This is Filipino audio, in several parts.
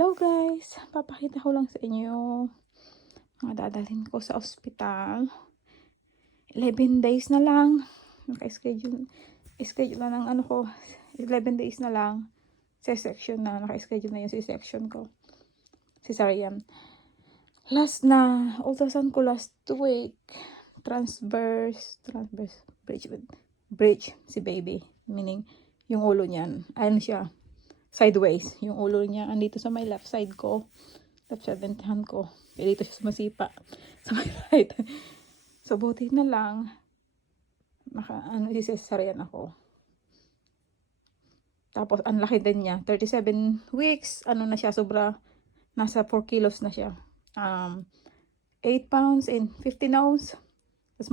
Hello guys! Papakita ko lang sa inyo mga dadalhin ko sa ospital. 11 days na lang. Naka-schedule na ng ano ko. 11 days na lang. C-section na. Naka-schedule na yung C-section ko. Cesarean. Ultrasound ko last week. Transverse bridge si baby. Meaning, yung ulo niyan. Ayun siya. Sideways. Yung ulo niya andito sa may left side ko. Left side ng hand ko. Kaya dito siya sumasipa. Sa may right. So, buti na lang. Cesarean ako. Tapos, ang laki din niya. 37 weeks. Na siya, sobra. Nasa 4 kilos na siya. 8 pounds and 15 ounce. That's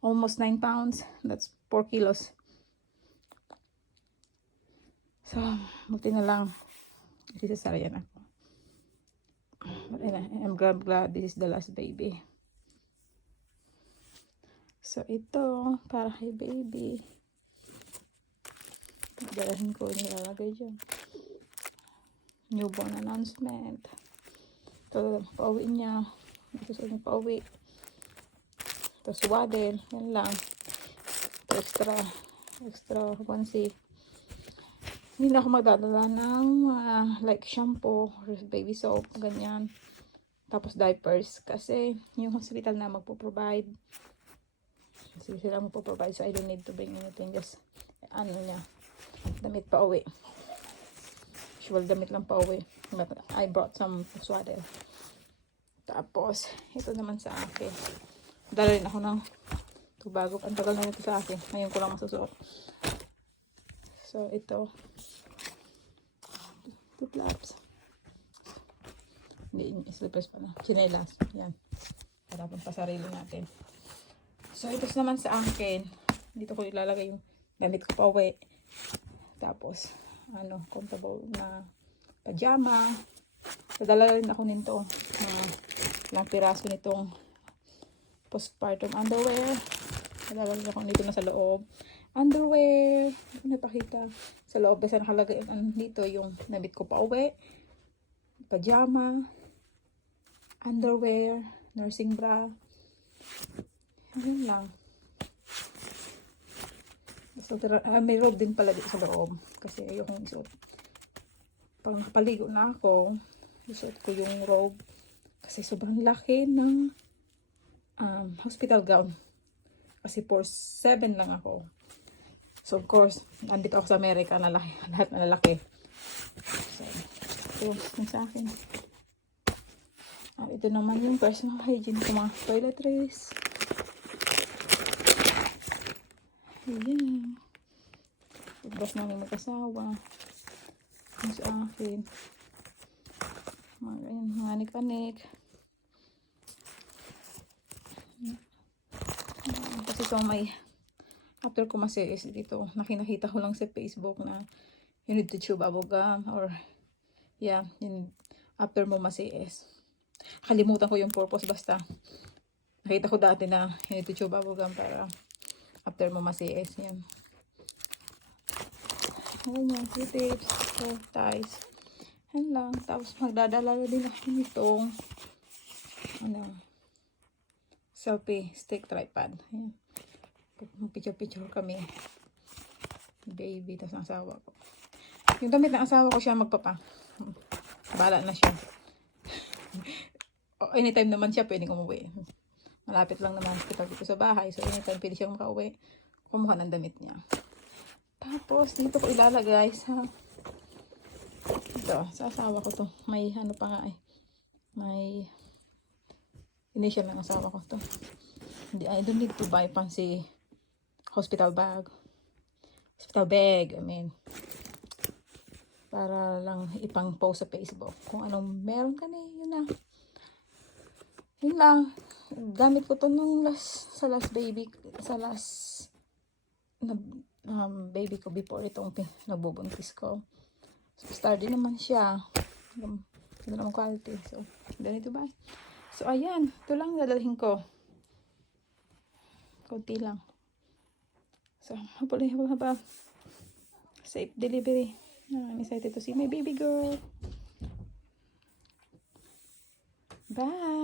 almost 9 pounds. That's 4 kilos. So, buti na lang. Cesarean ako. But I'm glad this is the last baby. So, ito, para kay baby. Dalahin ko, nilalagay dyan. Newborn announcement. Ito, pauwi niya. Ito sa pauwi. Ito, swaddle. Yan lang. Ito, extra fancy. Hindi na ako magdadala ng like shampoo or baby soap, ganyan. Tapos diapers. Kasi yung hospital na magpo-provide. Kasi sila magpo-provide. So I don't need to bring anything. Just damit pa uwi. Usual damit lang pa uwi. But I brought some swaddle. Tapos, ito naman sa akin. Dala rin ako ng bago. Ang tagal na ito sa akin. Ngayon ko lang masusuot. So, ito. Flaps. Hindi, slippers pala. Chinelas. Yan. Para pang pasarili natin. So, ito naman sa akin. Dito ko ilalagay yung damit ko pa uwi. Tapos, comfortable na pajama. Sadala rin ako nito. Ilang piraso nitong postpartum underwear. Sadala rin ako nito na sa loob. Underwear. Napakita sa loob. Basta nakalagay dito yung damit ko pa uwi. Pajama. Underwear. Nursing bra. Yun lang. So, may robe din pala dito sa loob. Kasi ayokong isuot. Pag nakapaligo na ako, isuot ko yung robe. Kasi sobrang laki ng hospital gown. Kasi 4'7" lang ako. So, of course, nandito ako sa Amerika, lahat na lalaki. So, ito yung sa akin. Ito naman yung personal hygiene ko, mga toiletries. Ayan. Toothbrush namin mag-asawa. Yung sa akin. Mga anik-anik. Kasi so may after ko masiis dito, nakita ko lang sa Facebook na you need to chew bubble gum or after mo masiis. Kalimutan ko yung purpose, basta nakita ko dati na you need to chew bubble gum para after mo masiis. Yan. Ayan yan, tips, ties. Yan lang. Tapos magdadala din ako nitong selfie stick tripod. Ayan. Picture kami. Baby, tapos ang asawa ko. Yung damit ng asawa ko siya magpapa. Bala na siya. Anytime naman siya pwedeng umuwi. Malapit lang naman hospital dito sa bahay. So anytime pwede siyang makauwi. Kumuha ng damit niya. Tapos dito ko ilalagay ito, sa asawa ko to. May pa nga may initial ng asawa ko to. I don't need to buy fancy hospital bag, para lang ipang-post sa Facebook. Kung anong meron kami, yun lang. Gamit ko to nung sa last baby ko before itong nagbubuntis ko. So, star din naman siya. Ito naman quality. So, ganito ba? So, ayan. Ito lang dadalhin ko. Kunti lang. So, hopefully, have a safe delivery. I'm excited to see my baby girl. Bye!